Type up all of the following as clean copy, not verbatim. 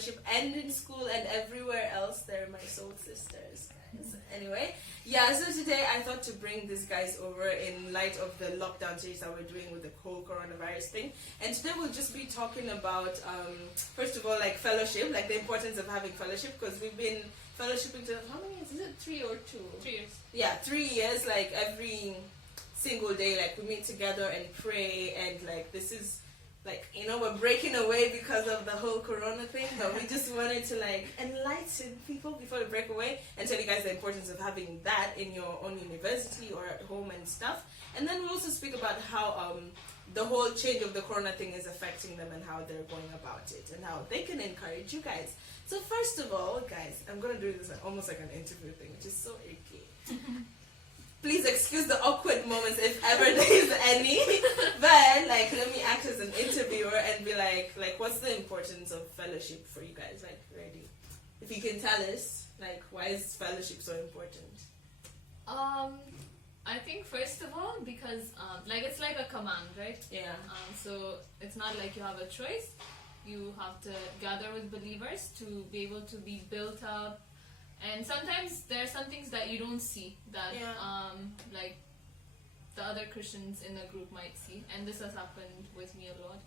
fellowship and in school and everywhere else. They're my soul sisters, guys. Anyway, yeah, so today I thought to bring these guys over in light of the lockdown series that we're doing with the whole coronavirus thing. And today we'll just be talking about, first of all, like fellowship, like the importance of having fellowship, because we've been fellowshipping to, how many years? Is it 3 or 2? 3 years. Yeah, 3 years, like every single day, like we meet together and pray, and like this is like, you know, we're breaking away because of the whole corona thing, but we just wanted to like enlighten people before we break away and tell you guys the importance of having that in your own university or at home and stuff. And then we'll also speak about how the whole change of the corona thing is affecting them and how they're going about it and how they can encourage you guys. So first of all, guys, I'm gonna do this almost like an interview thing, which is so icky. Please excuse the awkward moments if ever there is any. But like, let me act as an interviewer and be like, what's the importance of fellowship for you guys? Like, ready? If you can tell us, like, why is fellowship so important? I think first of all, because like it's like a command, right? Yeah. So it's not like you have a choice. You have to gather with believers to be able to be built up. And sometimes there are some things that you don't see that like the other Christians in the group might see, and this has happened with me a lot.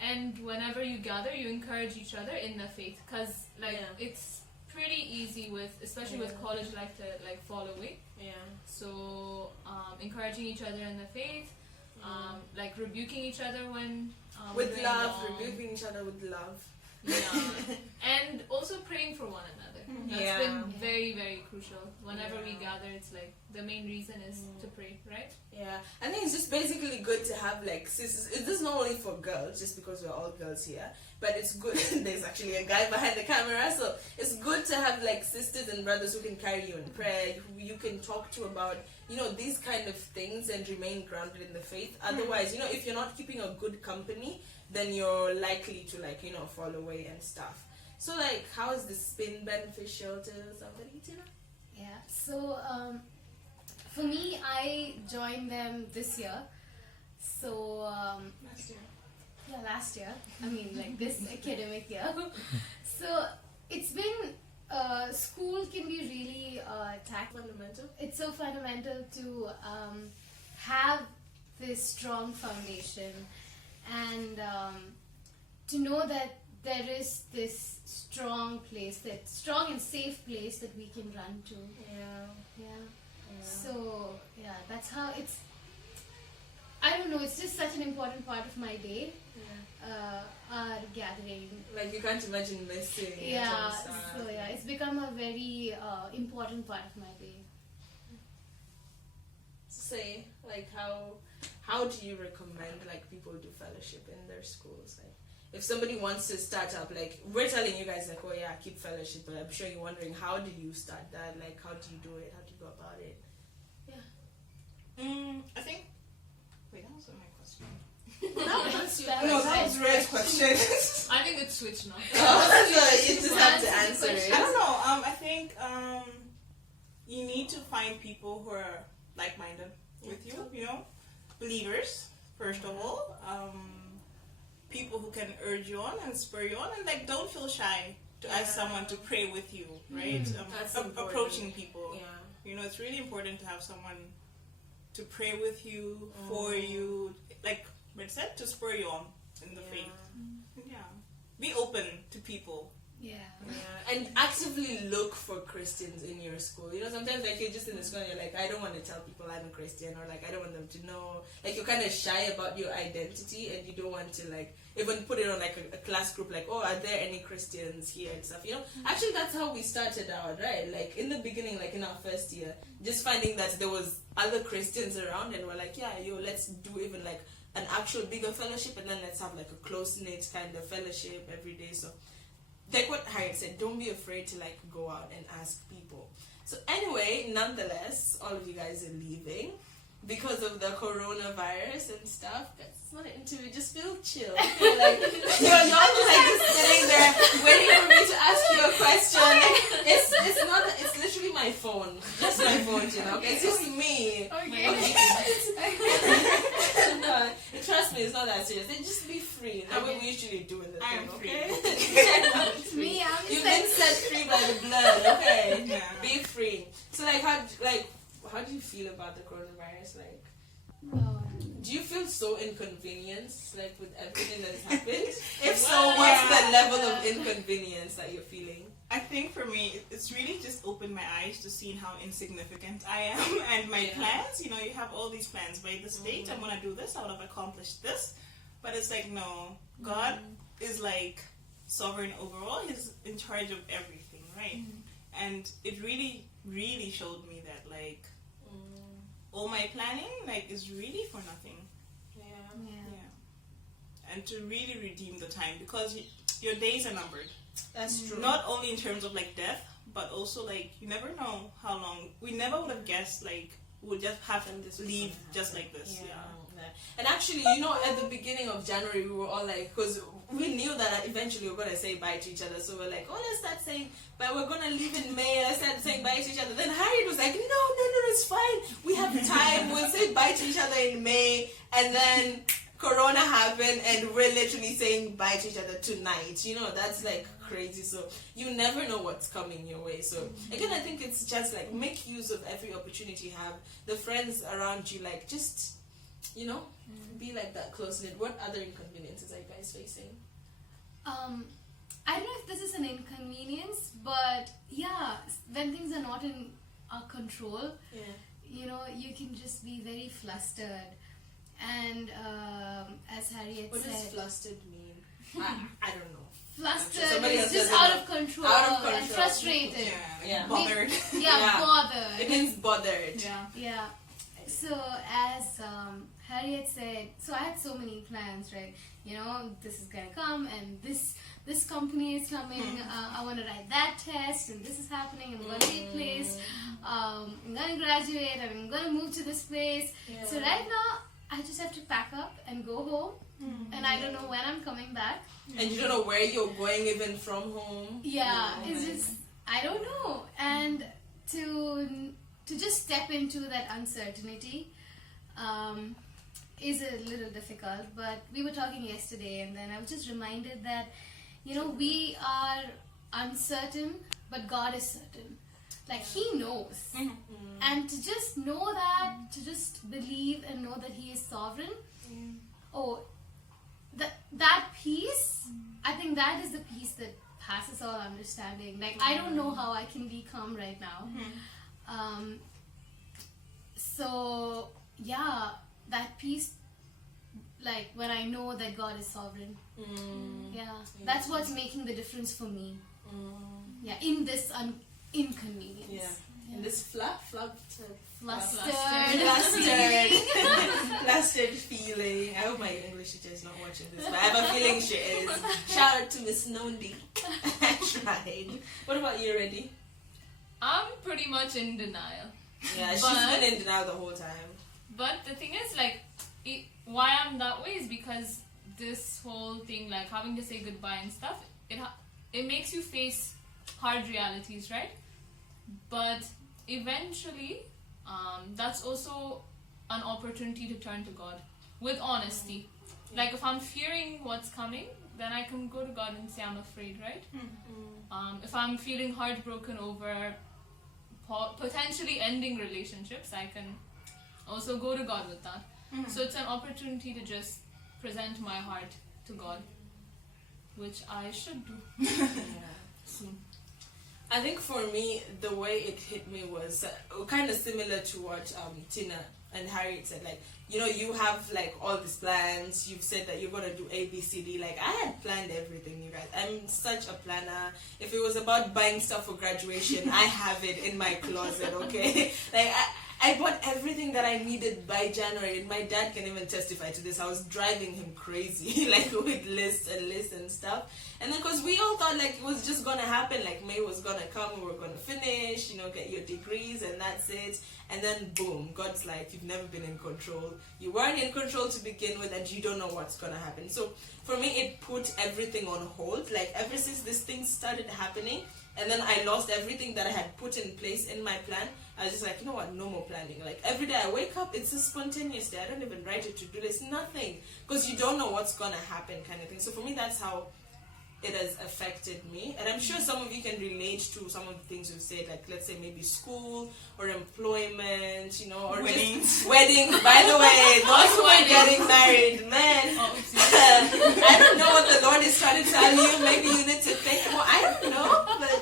And whenever you gather, you encourage each other in the faith, because like it's pretty easy with, especially with college life, to like fall away. So encouraging each other in the faith, like rebuking each other when with love, rebuking each other with love. And also praying for one another. That's been very, very crucial. Whenever we gather, it's like the main reason is to pray, right? Yeah, I think it's just basically good to have like sisters. This is not only for girls, just because we're all girls here, but it's good. There's actually a guy behind the camera, so it's good to have like sisters and brothers who can carry you in prayer, who you can talk to about, you know, these kind of things and remain grounded in the faith. Otherwise, you know, if you're not keeping a good company, then you're likely to like, you know, fall away and stuff. So like, how has this been beneficial to somebody, Tina? Yeah, so for me, I joined them this year. So Last year. Yeah, last year. I mean, like this academic year. So it's been school can be really Fundamental. It's so fundamental to have this strong foundation and to know that there is this strong place, that strong and safe place that we can run to. Yeah. So yeah, that's how it's. I don't know. It's just such an important part of my day. Our gathering. Like you can't imagine missing. Yeah. So yeah, it's become a very important part of my day. Say like how do you recommend like people do fellowship in their schools? Like if somebody wants to start up, like we're telling you guys like, oh yeah, keep fellowship, but I'm sure you're wondering, how do you start that? Like how do you do it? How do you go about it? I think. Wait, that wasn't my question. That was Red's question. I think it's switched now. So you just have to answer it. I don't know. I think you need to find people who are like-minded with you. You know, believers first of all. People who can urge you on and spur you on, and like don't feel shy to ask someone to pray with you. Right? Approaching people. Yeah. You know, it's really important to have someone to pray with you, for you, like Red said, to spur you on in the faith. Yeah. Be open to people. Yeah. And actively look for Christians in your school. You know, sometimes like you're just in the school and you're like, I don't want to tell people I'm a Christian, or like I don't want them to know. Like you're kind of shy about your identity and you don't want to like even put it on like a class group, like, oh, are there any Christians here and stuff, you know? Actually, that's how we started out, right? Like in the beginning, like in our first year, just finding that there was other Christians around, and we're like, yeah, let's do even like an actual bigger fellowship, and then let's have like a close-knit kind of fellowship every day. So like what Harriet said, don't be afraid to like go out and ask people. So anyway, nonetheless, all of you guys are leaving because of the coronavirus and stuff. It's not an interview, just feel chill. Feel like you're not like just sitting there waiting for me to ask you a question. It's literally my phone. Just my phone, you know. Okay? It's just me. Okay. No, trust me, it's not that serious. Then just be free. That's what we usually do in the I am thing, free. okay? Me, I'm You've just been set free by the blood, okay? Yeah. Be free. So, like, how do you feel about the coronavirus? Like, do you feel so inconvenienced, like, with everything that has happened? If so, what's the level of inconvenience that you're feeling? I think for me, it's really just opened my eyes to seeing how insignificant I am and my plans. You know, you have all these plans. By this date, I'm gonna do this. I would have accomplished this. But it's like, no, God is like sovereign overall. He's in charge of everything, right? And it really, really showed me that, like, all my planning, like, is really for nothing. Yeah. And to really redeem the time, because your days are numbered. That's true. Not only in terms of like death, but also like you never know how long. We never would have guessed like we'll just have to leave just like this. Yeah. And actually, you know, at the beginning of January, we were all like, because we knew that eventually we were gonna say bye to each other. So we're like, oh, let's start saying bye. We're gonna leave in May. Let's start saying bye to each other. Then Harriet was like, no, it's fine. We have time. We'll say bye to each other in May. And then Corona happened, and we're literally saying bye to each other tonight. You know, that's like crazy. So you never know what's coming your way. So again, I think it's just like make use of every opportunity you have. The friends around you, like just, you know, be like that close knit. What other inconveniences are you guys facing? I don't know if this is an inconvenience, but yeah, when things are not in our control, you know, you can just be very flustered. And as Harriet What said, does flustered mean? I don't know. Flustered Somebody is else just said out it. of control, Out of control. and frustrated. Yeah. Bothered. Yeah. Bothered. It means bothered. Yeah. So as Harriet said, so I had so many plans, right? You know, this is gonna come, and this company is coming. I want to write that test, and this is happening. I'm gonna take place. I'm gonna graduate. I'm gonna move to this place. Yeah. So right now, I just have to pack up and go home, and I don't know when I'm coming back. And you don't know where you're going even from home. Yeah, it's just I don't know, and to just step into that uncertainty is a little difficult. But we were talking yesterday, and then I was just reminded that, you know, we are uncertain, but God is certain. Like He knows, and to just know that, to just believe and know that He is sovereign. Oh, that peace, I think that is the peace that passes all understanding. Like I don't know how I can be calm right now. So yeah, that peace, like when I know that God is sovereign. That's what's making the difference for me. Yeah, in this inconvenience. Yeah. In this flustered feeling. I hope my English teacher is not watching this, but I have a feeling she is. Shout out to Miss Nondi. I tried. What about you, Reddy? I'm pretty much in denial. Yeah, she's been in denial the whole time. But the thing is, like, why I'm that way is because this whole thing, like having to say goodbye and stuff, it makes you face hard realities, right? But eventually, that's also an opportunity to turn to God with honesty. Like if I'm fearing what's coming, then I can go to God and say I'm afraid, right? If I'm feeling heartbroken over potentially ending relationships, I can also go to God with that. So it's an opportunity to just present my heart to God, which I should do. I think for me, the way it hit me was kind of similar to what Tina and Harriet said. Like, you know, you have like all these plans. You've said that you're gonna do A, B, C, D. Like, I had planned everything, you guys. I'm such a planner. If it was about buying stuff for graduation, I have it in my closet. Okay, like I bought everything that I needed by January, and my dad can even testify to this. I was driving him crazy, like with lists and stuff. And then, because we all thought like it was just gonna happen, like May was gonna come, we were gonna finish, you know, get your degrees, and that's it. And then boom, God's like, you've never been in control. You weren't in control to begin with, and you don't know what's gonna happen. So for me, it put everything on hold. Like ever since this thing started happening, and then I lost everything that I had put in place in my plan. I was just like, you know what, no more planning. Like every day I wake up, it's a spontaneous day. I don't even write a to-do list, nothing, because you don't know what's gonna happen, kind of thing. So for me, that's how it has affected me, and I'm sure some of you can relate to some of the things you've said, like let's say maybe school or employment, you know, or just weddings. By the way, those who are getting married, man, I don't know what the Lord is trying to tell you. Maybe you need to think more. I don't know, but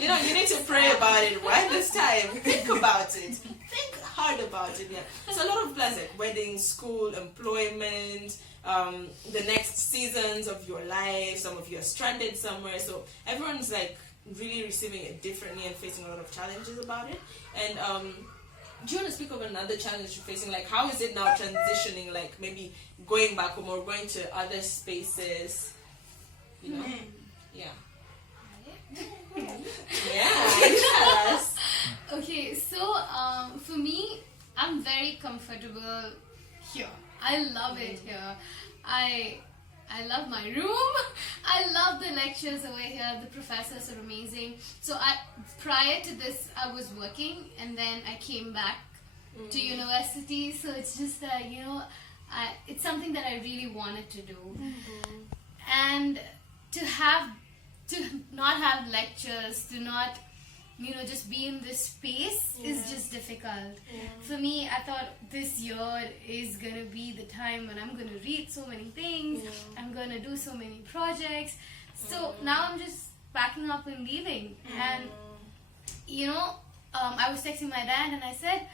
you know, you need to pray about it right this time. Think about it. Think hard about it. Yeah. So a lot of plans like weddings, school, employment. The next seasons of your life, some of you are stranded somewhere, so everyone's like really receiving it differently and facing a lot of challenges about it. And do you want to speak of another challenge you're facing? Like how is it now transitioning, like maybe going back home or going to other spaces, you know? Yeah. Tell us. Okay, so for me, I'm very comfortable here. I love it here. I love my room. I love the lectures over here. The professors are amazing. So prior to this, I was working, and then I came back to university. So it's just that, you know, it's something that I really wanted to do. And to not have lectures, to not, you know, just be in this space is just difficult. For me, I thought this year is gonna be the time when I'm gonna read so many things, I'm gonna do so many projects. So now I'm just packing up and leaving. And you know, I was texting my dad and I said,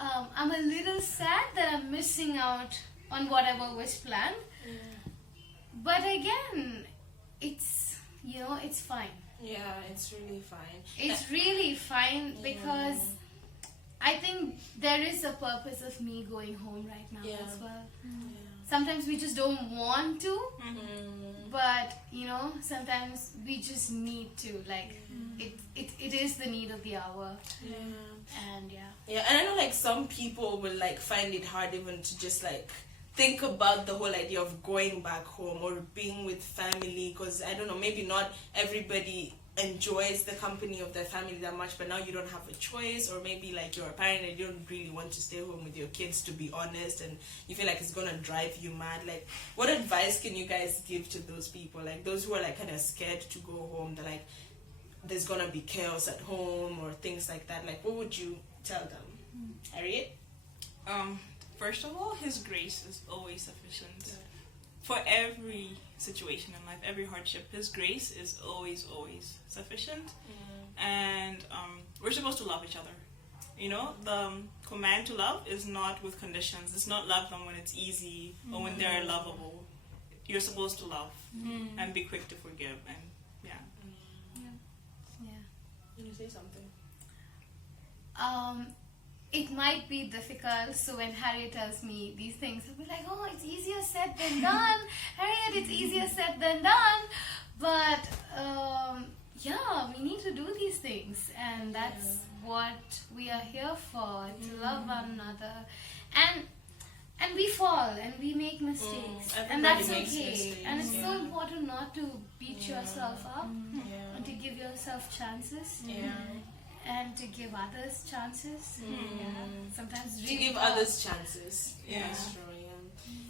I'm a little sad that I'm missing out on whatever was planned. But again, it's, you know, it's fine. Yeah, it's really fine. It's really fine because I think there is a purpose of me going home right now as well. Sometimes we just don't want to, but you know, sometimes we just need to. Like it is the need of the hour. And and I know like some people will like find it hard even to just like think about the whole idea of going back home or being with family, because I don't know, maybe not everybody enjoys the company of their family that much, but now you don't have a choice, or maybe like you're a parent and you don't really want to stay home with your kids, to be honest, and you feel like it's gonna drive you mad. Like what advice can you guys give to those people, like those who are like kind of scared to go home, they're like there's gonna be chaos at home or things like that? Like what would you tell them? Harriet? First of all, His grace is always sufficient for every situation in life, every hardship. His grace is always sufficient. And we're supposed to love each other. You know, the command to love is not with conditions. It's not love them when it's easy or when they're lovable. You're supposed to love and be quick to forgive. And You want to say something? It might be difficult, so when Harriet tells me these things, I'll be like, oh, it's easier said than done. Harriet, it's easier said than done. But, we need to do these things. And that's what we are here for, to love one another. And we fall, and we make mistakes. And that's okay. Mistakes. And it's so important not to beat yourself up, and to give yourself chances. And to give others chances. Sometimes really to give others chances. That's true.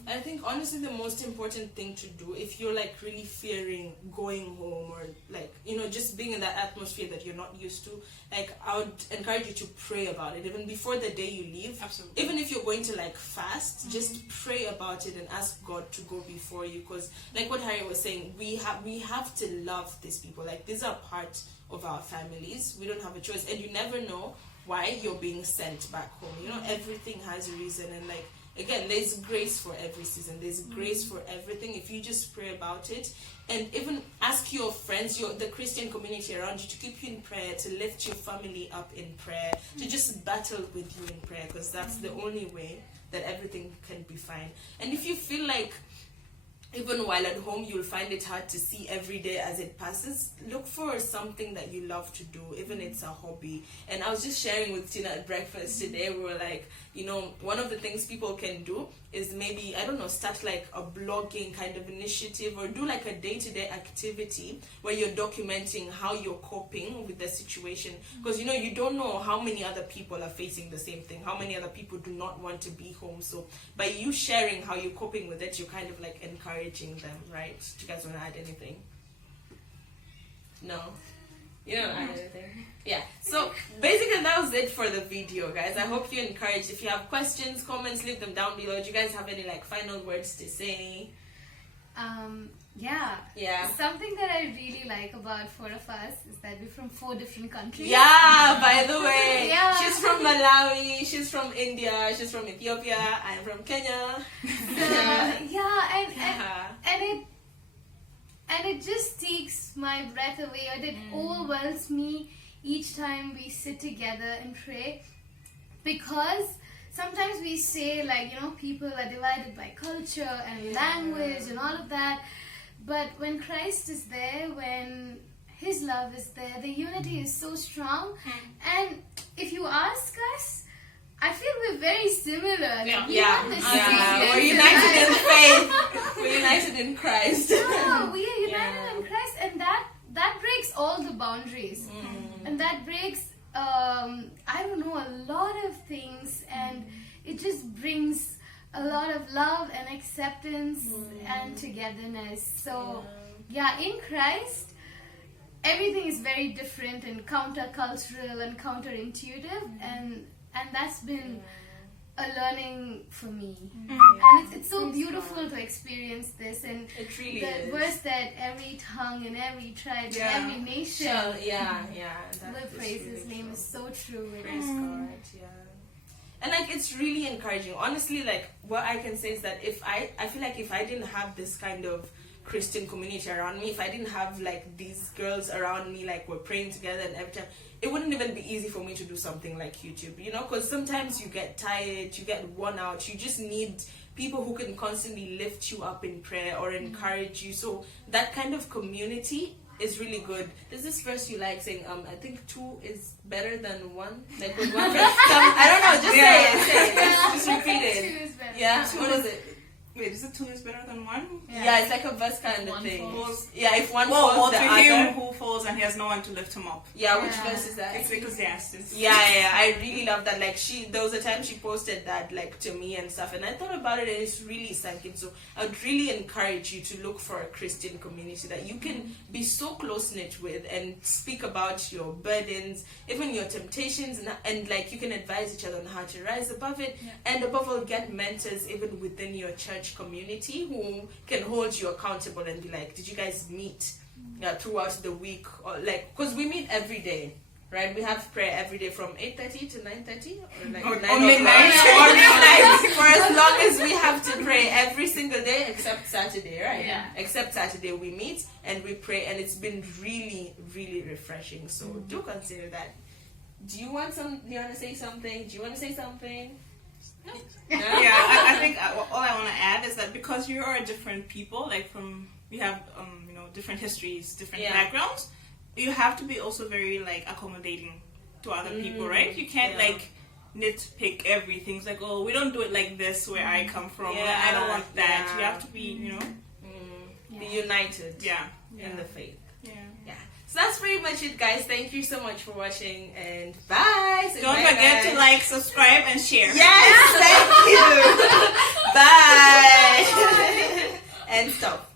I think honestly the most important thing to do, if you're like really fearing going home or like, you know, just being in that atmosphere that you're not used to, like I would encourage you to pray about it even before the day you leave. Absolutely. Even if you're going to like fast, just pray about it and ask God to go before you, because like what Harry was saying, we have to love these people. Like these are part of our families. We don't have a choice, and you never know why you're being sent back home. You know, everything has a reason, and like again, there's grace for every season. There's grace for everything. If you just pray about it, and even ask your friends, the Christian community around you, to keep you in prayer, to lift your family up in prayer, to just battle with you in prayer, because that's the only way that everything can be fine. And if you feel like even while at home you'll find it hard to see every day as it passes, look for something that you love to do, even if it's a hobby. And I was just sharing with Tina at breakfast today, we were like, you know, one of the things people can do is maybe, I don't know, start like a blogging kind of initiative, or do like a day-to-day activity where you're documenting how you're coping with the situation. Because, you know, you don't know how many other people are facing the same thing, how many other people do not want to be home. So by you sharing how you're coping with it, you're kind of like encouraging them, right? Do you guys want to add anything? No? You don't add anything? Yeah. So basically that was it for the video, guys. I hope you're encouraged. If you have questions, comments, leave them down below. Do you guys have any like final words to say? Yeah. Something that I really like about 4 of us is that we're from 4 different countries. Yeah, by the way. Yeah. She's from Malawi, she's from India, she's from Ethiopia, I'm from Kenya. And it just takes my breath away, and it overwhelms me each time we sit together and pray, because sometimes we say, like, you know, people are divided by culture and language and all of that, but when Christ is there, when His love is there, the unity is so strong. And if you ask us, I feel we're very similar. Like, We're united in faith. We're united in Christ. Yeah, we are united in Christ, and that breaks all the boundaries, and that breaks I don't know, a lot of things, and it just brings a lot of love and acceptance and togetherness. So in Christ, everything is very different and countercultural and counterintuitive, and that's been a learning for me. And it's so beautiful to experience this, and it really the verse that every tongue and every tribe and every nation will praise His name is so true. Praise God, and like it's really encouraging. Honestly, like what I can say is that if I feel like if I didn't have this kind of Christian community around me, if I didn't have like these girls around me, like we're praying together and every time, it wouldn't even be easy for me to do something like YouTube, you know, because sometimes you get tired, you get worn out, you just need people who can constantly lift you up in prayer or encourage you. So that kind of community is really good. There's this verse you like saying, I think 2 is better than 1. Like with one verse, I don't know, just say it. Just repeat it. 2 is better. Yeah, what is it? Wait, is it 2 is better than 1? Yeah, it's like a verse kind of thing. Falls. Yeah, if one falls, the to other. him who falls and he has no one to lift him up. Yeah, which verse is that? It's Ecclesiastes. Yeah, I really love that. Like there was a time she posted that like to me and stuff, and I thought about it and it's really sunk in. So I would really encourage you to look for a Christian community that you can be so close knit with and speak about your burdens, even your temptations, and like you can advise each other on how to rise above it, and above all get mentors even within your church community who can hold you accountable and be like, did you guys meet throughout the week, or like, because we meet every day, right? We have prayer every day from 8:30 to 9:30 or like or midnight for as long as we have to pray every single day except Saturday, right? Except Saturday we meet and we pray, and it's been really, really refreshing. So do consider that. Do you want to say something? Do you want to say something? No? I think all I want to add is that because you are different people, like we have different histories, different backgrounds, you have to be also very like accommodating to other people, right? You can't like nitpick everything. It's like, oh, we don't do it like this where I come from. I don't want that. You have to be, be united in the faith. So that's pretty much it, guys. Thank you so much for watching, and bye. So don't forget to like, subscribe, and share. Yes, thank you. Bye. And stop.